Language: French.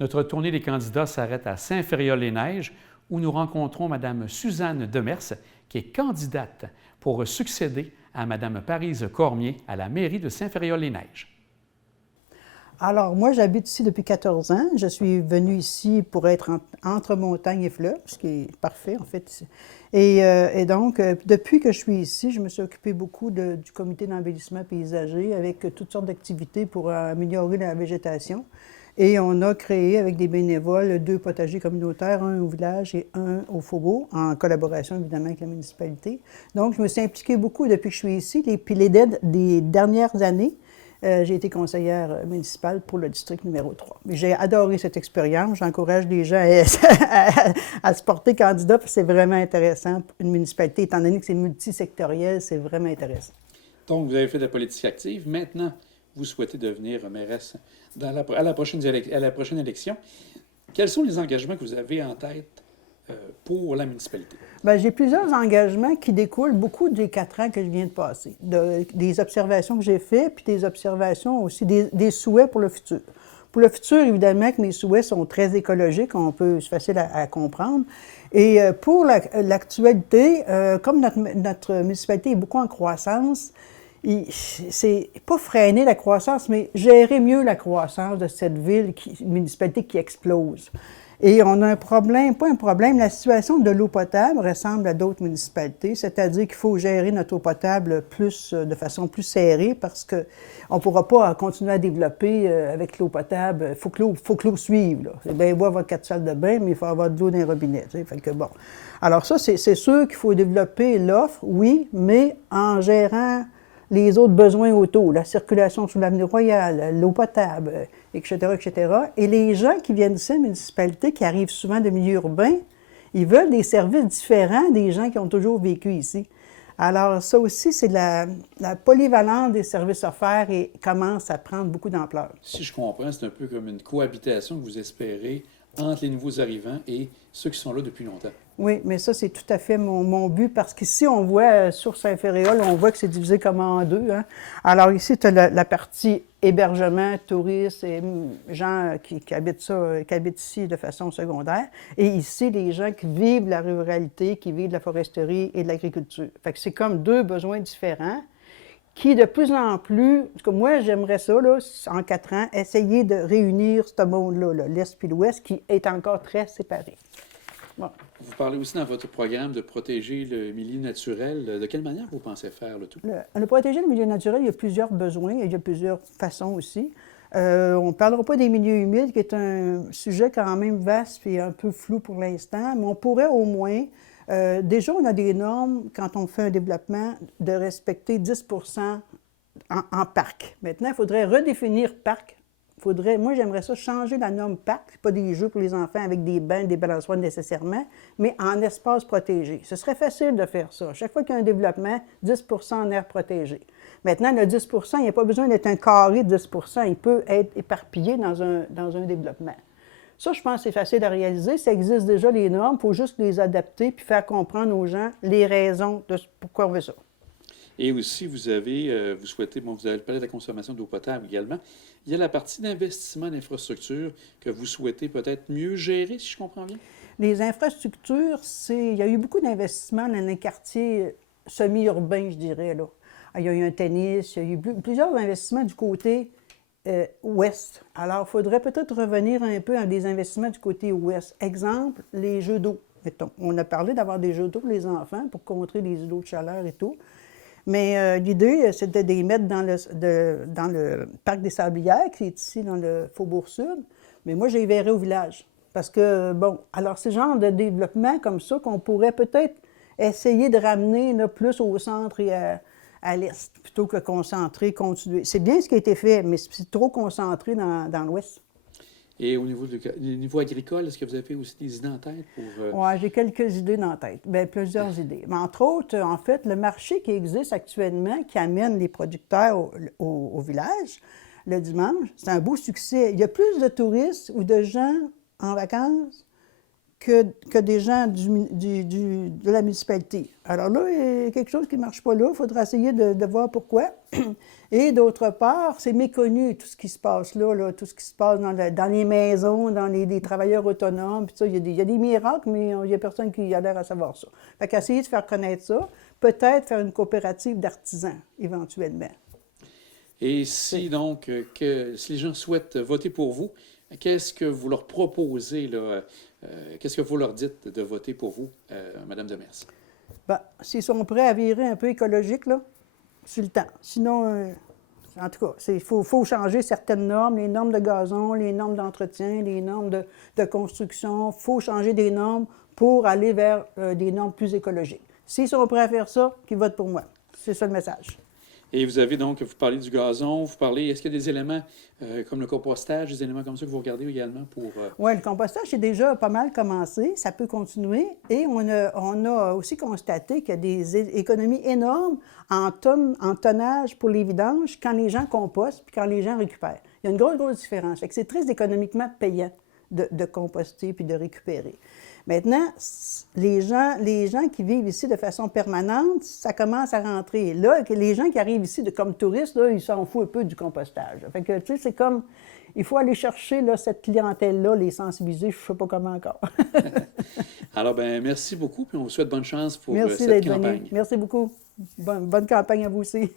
Notre tournée des candidats s'arrête à Saint-Ferréol-les-Neiges, où nous rencontrons Mme Suzanne Demers, qui est candidate pour succéder à Mme Parise Cormier à la mairie de Saint-Ferréol-les-Neiges. Alors, moi, j'habite ici depuis 14 ans. Je suis venue ici pour être entre montagne et fleuve, ce qui est parfait, en fait. Et donc, depuis que je suis ici, je me suis occupée beaucoup du comité d'embellissement paysager avec toutes sortes d'activités pour améliorer la végétation. Et on a créé avec des bénévoles 2 potagers communautaires, un au village et un au faubourg, en collaboration évidemment avec la municipalité. Donc, je me suis impliquée beaucoup depuis que je suis ici. Puis des dernières années, j'ai été conseillère municipale pour le district numéro 3. J'ai adoré cette expérience. J'encourage les gens à se porter candidat, parce que c'est vraiment intéressant. Une municipalité, étant donné que c'est multisectoriel, c'est vraiment intéressant. Donc, vous avez fait de la politique active. Maintenant, vous souhaitez devenir mairesse à la prochaine élection. Quels sont les engagements que vous avez en tête pour la municipalité? Bien, j'ai plusieurs engagements qui découlent beaucoup des 4 ans que je viens de passer, des observations que j'ai faites, puis des observations aussi, des souhaits pour le futur. Pour le futur, évidemment, que mes souhaits sont très écologiques, c'est facile à comprendre. Et pour l'actualité, comme notre municipalité est beaucoup en croissance, c'est pas freiner la croissance, mais gérer mieux la croissance de cette municipalité qui explose. Et on a un problème, pas un problème, la situation de l'eau potable ressemble à d'autres municipalités, c'est-à-dire qu'il faut gérer notre eau potable de façon plus serrée parce qu'on ne pourra pas continuer à développer avec l'eau potable. Il faut que l'eau suive. Là. C'est bien beau avoir 4 salles de bain, mais il faut avoir de l'eau dans les robinets. Tu sais. Fait que bon. Alors ça, c'est sûr qu'il faut développer l'offre, oui, mais en gérant les autres besoins autour, la circulation sur l'avenue Royale, l'eau potable, etc., etc. Et les gens qui viennent d'ici, municipalité, qui arrivent souvent de milieux urbains, ils veulent des services différents des gens qui ont toujours vécu ici. Alors, ça aussi, c'est la polyvalence des services offerts et commence à prendre beaucoup d'ampleur. Si je comprends, c'est un peu comme une cohabitation que vous espérez entre les nouveaux arrivants et ceux qui sont là depuis longtemps. Oui, mais ça, c'est tout à fait mon but, parce qu'ici, on voit, sur Saint-Ferréol, on voit que c'est divisé comme en 2. Hein. Alors ici, tu as la partie hébergement, touristes et gens qui habitent ici de façon secondaire. Et ici, les gens qui vivent la ruralité, qui vivent de la foresterie et de l'agriculture. Fait que c'est comme 2 besoins différents qui, de plus en plus, comme moi, j'aimerais ça, là, en 4 ans, essayer de réunir ce monde-là, là, l'Est puis l'Ouest, qui est encore très séparé. Bon. Vous parlez aussi dans votre programme de protéger le milieu naturel. De quelle manière vous pensez faire le tout? Le protéger le milieu naturel, il y a plusieurs besoins, il y a plusieurs façons aussi. On ne parlera pas des milieux humides, qui est un sujet quand même vaste et un peu flou pour l'instant, mais on pourrait au moins... déjà, on a des normes, quand on fait un développement, de respecter 10 en parc. Maintenant, il faudrait redéfinir parc. Moi, j'aimerais ça changer la norme parc, pas des jeux pour les enfants avec des bains, des balançoires nécessairement, mais en espace protégé. Ce serait facile de faire ça. Chaque fois qu'il y a un développement, 10 en aire protégée. Maintenant, le 10 il n'y a pas besoin d'être un carré de 10 il peut être éparpillé dans un développement. Ça, je pense que c'est facile à réaliser. Ça existe déjà, les normes. Il faut juste les adapter puis faire comprendre aux gens les raisons de pourquoi on veut ça. Et aussi, vous souhaitez, vous avez parlé de la consommation d'eau potable également. Il y a la partie d'investissement d'infrastructures que vous souhaitez peut-être mieux gérer, si je comprends bien? Les infrastructures, il y a eu beaucoup d'investissements dans les quartiers semi-urbains, je dirais. Là. Il y a eu un tennis, il y a eu plusieurs investissements du côté ouest. Alors, il faudrait peut-être revenir un peu à des investissements du côté ouest. Exemple, les jeux d'eau. Mettons. On a parlé d'avoir des jeux d'eau pour les enfants pour contrer les îlots de chaleur et tout. Mais l'idée, c'était de les mettre dans le parc des Sablières, qui est ici dans le Faubourg-Sud. Mais moi, je les verrais au village. Parce que, bon, alors c'est le genre de développement comme ça qu'on pourrait peut-être essayer de ramener là, plus au centre et à l'est, plutôt que concentrer, continuer. C'est bien ce qui a été fait, mais c'est trop concentré dans l'ouest. Et au niveau agricole, est-ce que vous avez aussi des idées en tête pour... Oui, j'ai quelques idées dans la tête. Bien, plusieurs idées. Mais entre autres, en fait, le marché qui existe actuellement, qui amène les producteurs au village le dimanche, c'est un beau succès. Il y a plus de touristes ou de gens en vacances que des gens de la municipalité. Alors là, il y a quelque chose qui ne marche pas là. Il faudra essayer de voir pourquoi. Et d'autre part, c'est méconnu tout ce qui se passe là, tout ce qui se passe dans les maisons, dans les travailleurs autonomes. Puis ça, il y a des miracles, mais il n'y a personne qui a l'air à savoir ça. Fait qu'essayer de faire connaître ça, peut-être faire une coopérative d'artisans, éventuellement. Et si donc, si les gens souhaitent voter pour vous, qu'est-ce que vous leur proposez, là? Qu'est-ce que vous leur dites de voter pour vous, Mme Demers? Bien, s'ils sont prêts à virer un peu écologique, là, c'est le temps. Sinon, en tout cas, il faut changer certaines normes, les normes de gazon, les normes d'entretien, les normes de construction. Il faut changer des normes pour aller vers des normes plus écologiques. S'ils sont prêts à faire ça, qu'ils votent pour moi. C'est ça le message. Et vous avez donc, vous parlez du gazon, est-ce qu'il y a des éléments comme le compostage, des éléments comme ça que vous regardez également pour... Oui, le compostage, c'est déjà pas mal commencé, ça peut continuer. Et on a aussi constaté qu'il y a des économies énormes en tonnage pour les vidanges quand les gens compostent puis quand les gens récupèrent. Il y a une grosse différence. Fait que c'est très économiquement payant de composter puis de récupérer. Maintenant, les gens qui vivent ici de façon permanente, ça commence à rentrer. Là, les gens qui arrivent ici comme touristes, là, ils s'en foutent un peu du compostage. Fait que, tu sais, c'est comme, il faut aller chercher là, cette clientèle-là, les sensibiliser, je ne sais pas comment encore. Alors, bien, merci beaucoup, puis on vous souhaite bonne chance pour Merci cette d'être campagne. venu. Merci beaucoup. Bonne campagne à vous aussi.